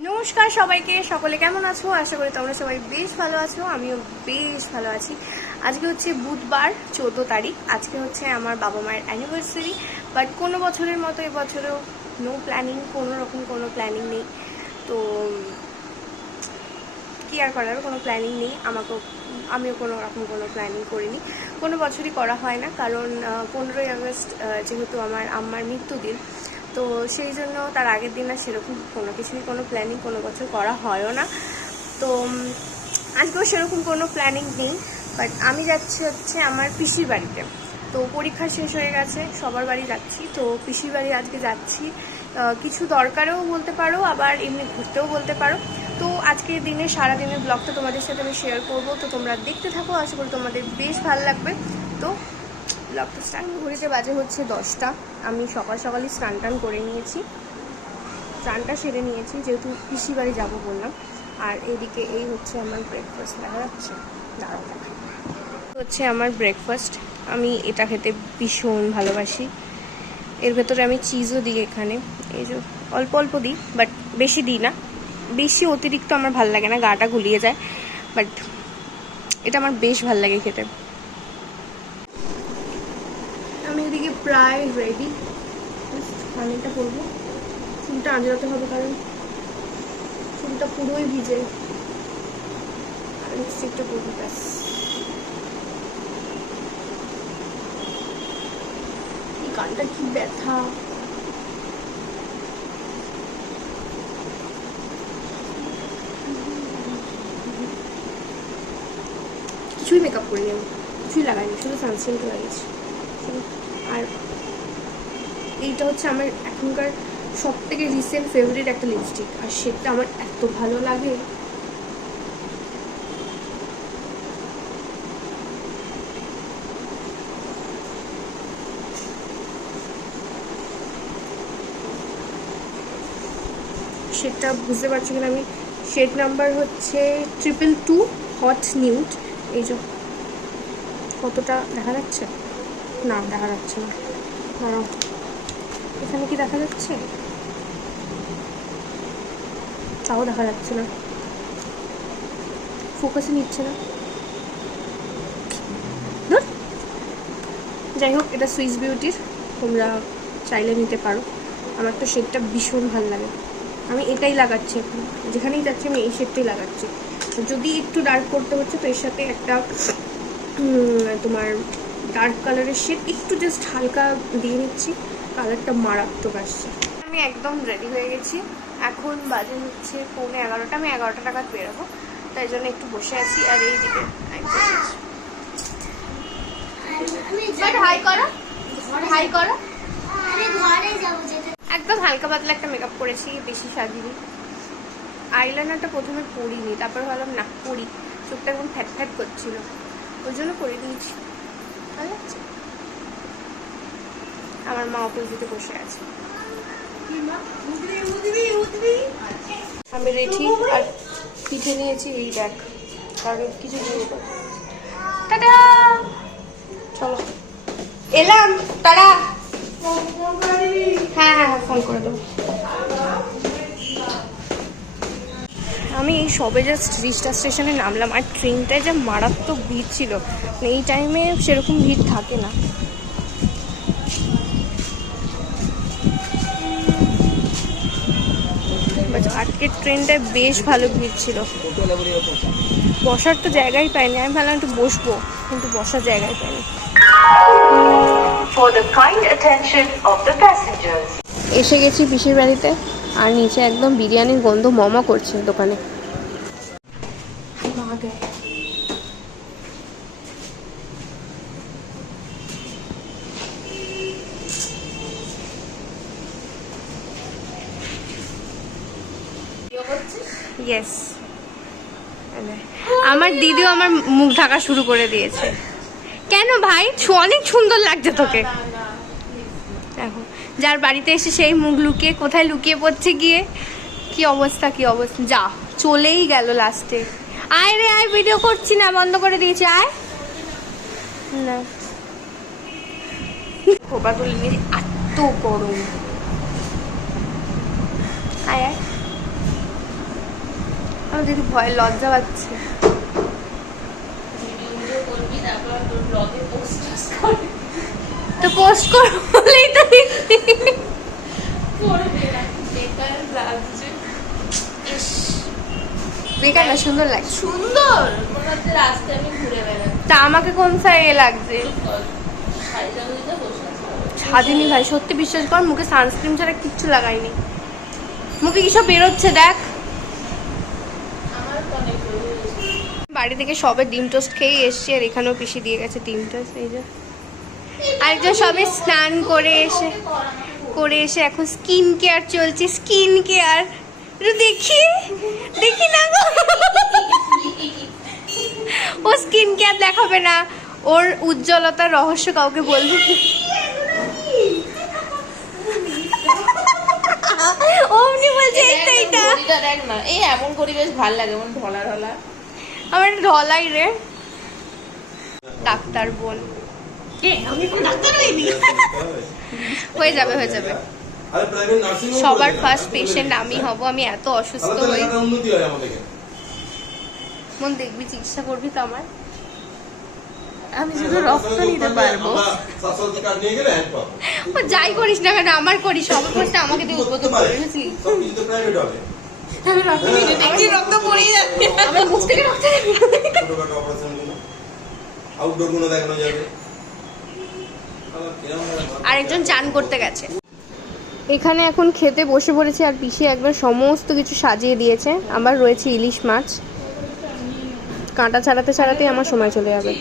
নমস্কার সবাইকে, সকলে কেমন আছো? আশা করি তোমরা সবাই বেশ ভালো আছো, আমিও বেশ ভালো আছি। আজকে হচ্ছে বুধবার, চোদ্দ তারিখ। আজকে হচ্ছে আমার বাবা মায়ের অ্যানিভার্সারি বাট কোনো বছরের মতো এবছরেও নো প্ল্যানিং কোনো রকম কোনো প্ল্যানিং নেই। তো কি আর করার কোনো প্ল্যানিং নেই। আমাকেও, আমিও কোনো রকম কোনো প্ল্যানিং করিনি। কোনো বছরই করা হয় না, কারণ পনেরোই আগস্ট যেহেতু আমার আম্মার মৃত্যুদিন, তো সেই জন্য তার আগের দিন আর সেরকম কোনো কিছুই কোনো প্ল্যানিং কোনো বছর করা হয়ও না। তো আজকেও সেরকম কোনো প্ল্যানিং নেই বাট আমি যাচ্ছি হচ্ছে আমার পিসির বাড়িতে। তো পরীক্ষা শেষ হয়ে গেছে, সবার বাড়ি যাচ্ছি। তো পিসির বাড়ি আজকে যাচ্ছি। কিছু দরকারেও বলতে পারো, আবার এমনি ঘুরতেও বলতে পারো। তো আজকের দিনে সারা দিনের ব্লগটা তোমাদের সাথে আমি শেয়ার করব। তো তোমরা দেখতে থাকো আশা করি তোমাদের বেশ ভালো লাগবে। তো ব্লগটা স্টার্ট ঘড়িতে বাজে হচ্ছে দশটা। আমি সকাল সকালই স্নান টান করে নিয়েছি। স্নানটা সেরে নিয়েছি যেহেতু পিসি বাড়ি যাব বললাম। আর এদিকে এই হচ্ছে আমার ব্রেকফাস্ট দেখা যাচ্ছে। দাঁড়াও দেখা। হচ্ছে আমার ব্রেকফাস্ট আমি এটা খেতে ভীষণ ভালোবাসি। এর ভেতরে আমি চিজও দিই এখানে। এই যে অল্প অল্প দিই বাট বেশি দিই না। বেশি অতিরিক্ত আমার ভালো লাগে না, গাটা গুলিয়ে যায় বাট এটা আমার বেশ ভালো লাগে খেতে। আমি এদিকে প্রায় রেডি পানিটা করব। চুলটা আঁচড়াতে হবে কারণ চুলটা পুরোই ভিজে। লিপস্টিকটা করব, ব্যাস। গানটা কি ব্যথা? মেকআপ করিনি কিছুই লাগাইনি, শুধু সানস্ক্রিনটা লাগিয়েছি। আর এইটা হচ্ছে আমার এখনকার সব থেকে রিসেন্ট ফেভারিট একটা লিপস্টিক আর সেটা আমার এত ভালো লাগে। সেটা বুঝতে পারছি কিনা আমি শেড নাম্বার হচ্ছে ট্রিপল টু হট নিউট এই যে কতটা দেখা যাচ্ছে? না, দেখা যাচ্ছে না। দাঁড়াও। এখানে কি দেখা যাচ্ছে? তাও দেখা যাচ্ছে না। ফোকাসে নিচ্ছে না। যাই হোক, এটা সুইস বিউটির তোমরা চাইলে নিতে পারো। আমার তো শেডটা ভীষণ ভালো লাগে। আমি এটাই লাগাচ্ছি যেখানেই যাচ্ছি, আমি এই শেডটাই লাগাচ্ছি। যদি একটু ডার্ক করতে হচ্ছে, তো এর সাথে একটা তোমার ডার্ক কালারের শেড একটু জাস্ট হালকা দিয়ে নিচ্ছি কালারটা মারাত্মক আসছে। আমি একদম রেডি হয়ে গেছি। এখন বাজে হচ্ছে পৌনে এগারোটা আমি এগারোটা টাকা বেরোবো। তাই জন্য একটু বসে আছি আর এই দিকে হাই করো হাই করো একদম হালকা পাতলা একটা মেকআপ করেছি বেশি সাজিনি। আইলাইনারটা প্রথমে পরিনি তারপর ভাবলাম না পরি। চোখটা একদম ফ্যাট ফ্যাট করছিল। ওই জন্য করে দিয়েছি। ভালো লাগছে? আমার মা অপোজিটে বসে আছে। আমি রেডি আর পিঠে নিয়েছি এই দেখ। কারণ কিছু নিয়ে টাটা! চলো। এলাম তারা। হ্যাঁ হ্যাঁ হ্যাঁ ফোন করে দেবো। আমি এই সবে জাস্ট রিস্টা স্টেশনে নামলাম। আর ট্রেনটায় যা মারাত্মক ভিড় ছিল। মানে এই টাইমে সেরকম ভিড় থাকে না। আজকের ট্রেনটায় বেশ ভালো ভিড় ছিল। বসার তো জায়গাই পাইনি। আমি ভাবলাম একটু বসবো কিন্তু বসার জায়গায় পাইনি. এসে গেছি পিসির বাড়িতে। আর নিচে একদম বিরিয়ানির গন্ধ মমা করছে দোকানে। ইয়েস আমার দিদিও আমার মুখ ঢাকা শুরু করে দিয়েছে। কেন ভাই? অনেক সুন্দর লাগছে তোকে। যার বাড়িতে এসে সেই মুখ লুকিয়ে কোথায় লুকিয়ে পড়ছে গিয়ে? কি অবস্থা কি অবস্থা? যা চলেই গেল লাস্টে আয় রে আয় ভিডিও করছি না বন্ধ করে দিয়েছি আয়। না। খোপা তুলে নিয়ে এত গরম। আয় আয়। আমার দিদি ভয় লজ্জা পাচ্ছে। তো পোস্ট করব বলেই তো বেকার না সুন্দর লাগছে। সুন্দর? তা আমাকে কোন সাইডে লাগছে। ছাদিনি ভাই সত্যি বিশ্বাস কর মুখে সানস্ক্রিন ছাড়া কিচ্ছু লাগাইনি। মুখে কিসব বেরোচ্ছে দেখ। বাড়ি থেকে সবে ডিম টোস্ট খেয়েই এসছি আর এখানেও পিসি দিয়ে গেছে ডিম টোস্ট এই যে আরেকজন সবে স্নান করে এসে করে এসে এখন স্কিন কেয়ার চলছে স্কিন কেয়ার দেখি দেখি না গো। ও স্কিন কেয়ার দেখাবে না ওর উজ্জ্বলতার রহস্য কাউকে বলবে। অমনি বলছে এইটা এইটা। এই এমন করি বেশ ভালো লাগে এমন ঢলা ঢলা আমার ঢলাই রে। ডাক্তার বোন। হয়ে যাবে হয়ে যাবে। আরে প্রাইভেট নার্সিং সবার ফার্স্ট পেশেন্ট আমি হব আমি এত অসুস্থ হই উন্নতি হয় আমাদের মন দেখবি চিকিৎসা করবি তো আমার? আমি শুধু রক্ত নিতে পারব। ও যাই করিস না কেন আমার করিস সবার ফার্স্ট আমাকে দিয়ে উদ্বোধন করবি বুঝলি? রক্ত পড়েই যাচ্ছে। আমার মুখ থেকে রক্ত আউটডোরগুলো দেখানো যাবে? আরেকজন চান করতে গেছে। এখানে এখন খেতে বসে পড়েছে আর পিসি একবার সমস্ত কিছু সাজিয়ে দিয়েছে। আবার রয়েছে ইলিশ মাছ। কাঁটা ছাড়াতে ছাড়াতেই আমার সময় চলে যাবে।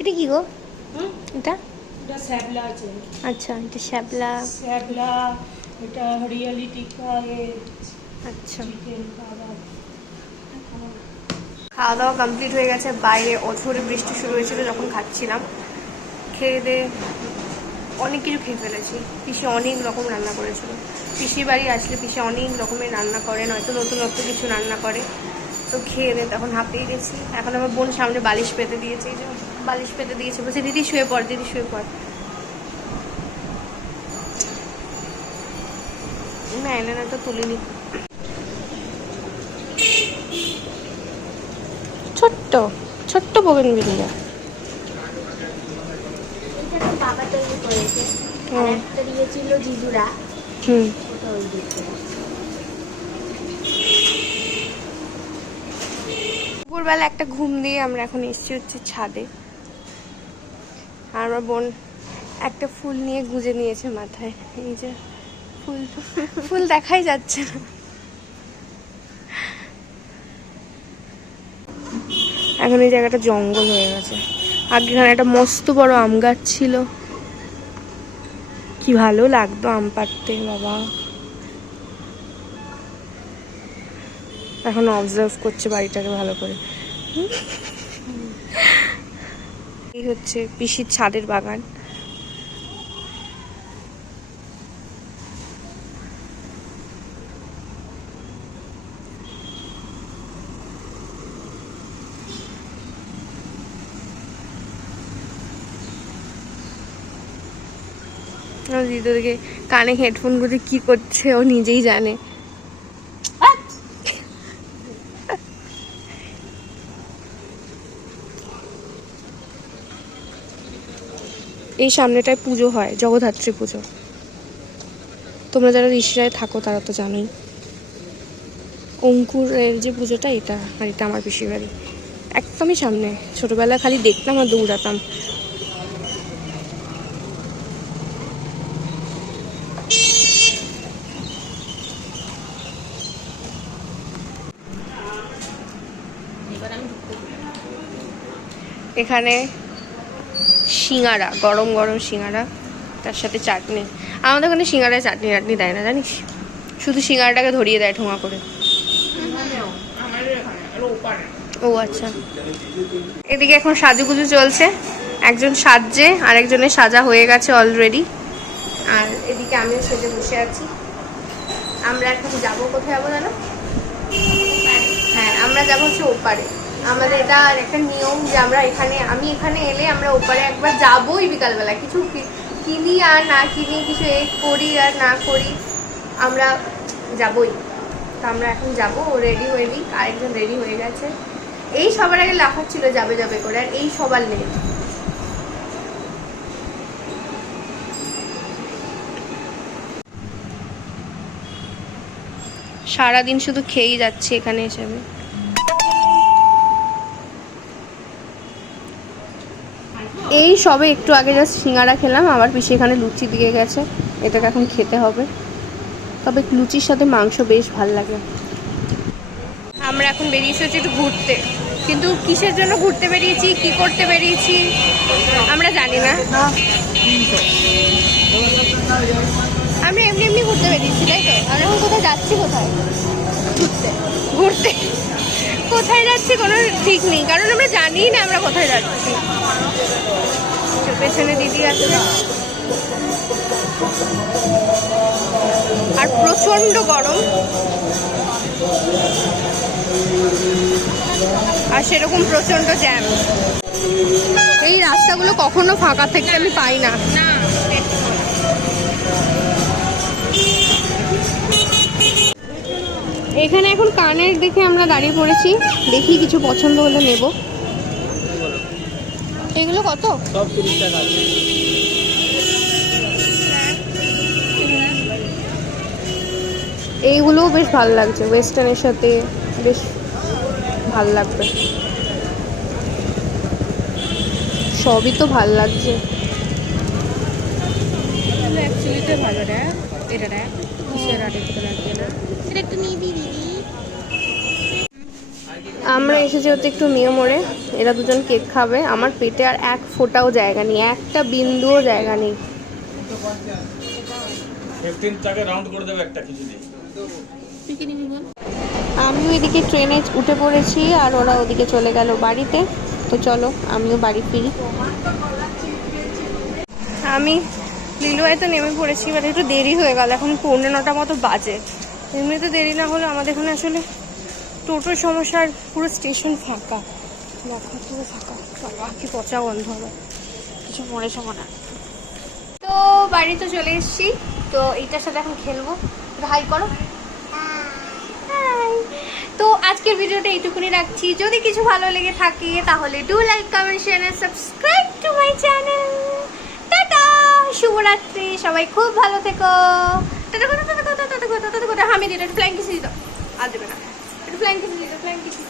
এটা কি গো? এটা? এটা শ্যাবলা আছে। আচ্ছা এটা শ্যাবলা। শ্যাবলা এটা হরিয়ালি টিক্কা এ আচ্ছা। খাওয়া দাওয়া কমপ্লিট হয়ে গেছে, বাইরে অঝরে বৃষ্টি শুরু হয়েছিল যখন খাচ্ছিলাম। খেয়ে দিয়ে অনেক কিছু খেয়ে ফেলেছি। পিসি অনেক রকম রান্না করেছিল। পিসির বাড়ি আসলে পিসি অনেক রকমের রান্না করে নয়তো নতুনত্ব কিছু রান্না করে। তো খেয়ে দিয়ে তখন হাঁপিয়ে গেছি। এখন আমার বোন সামনে বালিশ পেতে দিয়েছে যে বালিশ পেতে দিয়েছে। বলছে, দিদি শুয়ে পড়, দিদি শুয়ে পড়। না এনে না তো তুলিনি। ছোট্ট ছোট্ট বগেন বিলিয়া বাবা তৈরি করেছে আর একটা দিয়েছিল জিজুরা। হুম। ওটা ওই দিয়েছে দুপুরবেলা একটা ঘুম দিয়ে আমরা এখন এসেছি হচ্ছে ছাদে। আর আমার বোন একটা ফুল নিয়ে গুজে নিয়েছে মাথায়। এই যে ফুল ফুল দেখাই যাচ্ছে না। এখন এই জায়গাটা জঙ্গল হয়ে গেছে। আগে এখানে একটা মস্ত বড় আম গাছ ছিল। কি ভালো লাগতো আম পাড়তে, বাবা। এখন অবজার্ভ করছে বাড়িটাকে ভালো করে। এই হচ্ছে পিসির ছাদের বাগান। কানে হেডফোন করে কি করছে ও নিজেই জানে। এই সামনেটায় পুজো হয়, জগদ্ধাত্রী পুজো। তোমরা যারা ঋষিরায় থাকো, তারা তো জানোই। অঙ্কুরের যে পুজোটা এটা, আর এটা আমার পিসির বাড়ি। একদমই সামনে। ছোটবেলায় খালি দেখতাম আর দৌড়াতাম। এখানে সিঙ্গারা, গরম গরম সিঙ্গারা, তার সাথে চাটনি। আমাদের ওখানে সিঙ্গারায় চাটনি টাটনি দেয় না, জানিস? শুধু সিঙ্গারাটাকে ধরিয়ে দেয় ঠোঙা করে। ও আচ্ছা। এদিকে এখন সাজুগুজু চলছে। একজন সাজছে আর একজনের সাজা হয়ে গেছে অলরেডি আর এদিকে আমিও সেজে বসে আছি। আমরা এখন যাব কোথায় যাব জানো হ্যাঁ আমরা যাব হচ্ছে ওপারে। আমাদের এটা একটা নিয়ম যে আমরা এখানে, আমি এখানে এলে আমরা ওপারে একবার যাবোই বিকালবেলা। কিছু কিনি আর না কিনি, কিছু এ করি আর না করি, আমরা যাবই। তো আমরা এখন যাব রেডি হয়ে নিই আরেকজন রেডি হয়ে গেছে। এই সবার আগে লাফাচ্ছিল যাবে যাবে করে, আর এই সবার নেই। সারাদিন শুধু খেয়েই যাচ্ছি এখানে এসে আমি এই সবে একটু আগে জাস্ট সিঙ্গারা খেলাম আবার পিসি এখানে লুচি দিয়ে গেছে, এটাকে এখন খেতে হবে। তবে লুচির সাথে মাংস বেশ ভালো লাগে। আমরা এখন বেরিয়েছি হচ্ছে একটু ঘুরতে। কিন্তু কিসের জন্য ঘুরতে বেরিয়েছি? কি করতে বেরিয়েছি? আমরা জানি না। আমরা এমনি এমনি ঘুরতে বেরিয়েছি, তাই তো? আমরা এখন কোথায় যাচ্ছি কোথায়? ঘুরতে। ঘুরতে। কোথায় যাচ্ছি কোনো ঠিক নেই। কারণ আমরা জানি না আমরা কোথায় যাচ্ছি। পেছনে দিদি আছে। আর প্রচণ্ড গরম। আর সেরকম প্রচণ্ড জ্যাম এই রাস্তাগুলো কখনো ফাঁকা থেকে আমি পাই না। এখানে এখন কানের দেখে আমরা দাঁড়িয়ে পড়েছি। দেখি কিছু পছন্দ হলে নেব। এগুলো কত? সব তিরিশ টাকা এইগুলোও বেশ ভালো লাগছে। ওয়েস্টার্নের সাথে বেশ ভালো লাগবে। সবই তো ভালো লাগছে। ভালো রে এটা রে কিসের আর একটু লাগবে না এটা একটু নিবি দিদি আমরা এসেছি হচ্ছে একটু নিয়মরে এরা দুজন কেক খাবে। আমার পেটে আর এক ফোঁটাও জায়গা নেই একটা বিন্দুও জায়গা নেই। ফিফটিন টাকা রাউন্ড করে দেবে একটা কিছু দিয়ে তুই কি নিবি বল? আমিও এদিকে ট্রেনে উঠে পড়েছি আর ওরা ওদিকে চলে গেল বাড়িতে। তো চলো আমিও বাড়ি ফিরি। আমি লিলুয়ায় তো নেমে পড়েছি, এবার একটু দেরি হয়ে গেল, এখন পৌনে নটা মতো বাজে। এমনি তো দেরি না হলে আমাদের এখানে আসলে টোটোর সমস্যার পুরো স্টেশন ফাঁকা। দেখো পুরো ফাঁকা। বাবা পচা গন্ধ হবে কিছু মনে সময় না। তো বাড়িতে চলে এসেছি, তো এইটার সাথে এখন খেলব। হাই করো! তো আজকের ভিডিওটা এইটুকুনি রাখছি। যদি কিছু ভালো লেগে থাকে, তাহলে do like comment share subscribe to my channel শুভরাত্রি সবাই খুব ভালো থেকো আমি দিটা ফ্ল্যাঙ্কিসি দিত আর দেবে না একটু ফ্ল্যাঙ্কিসি দিত ফ্ল্যাঙ্কিসি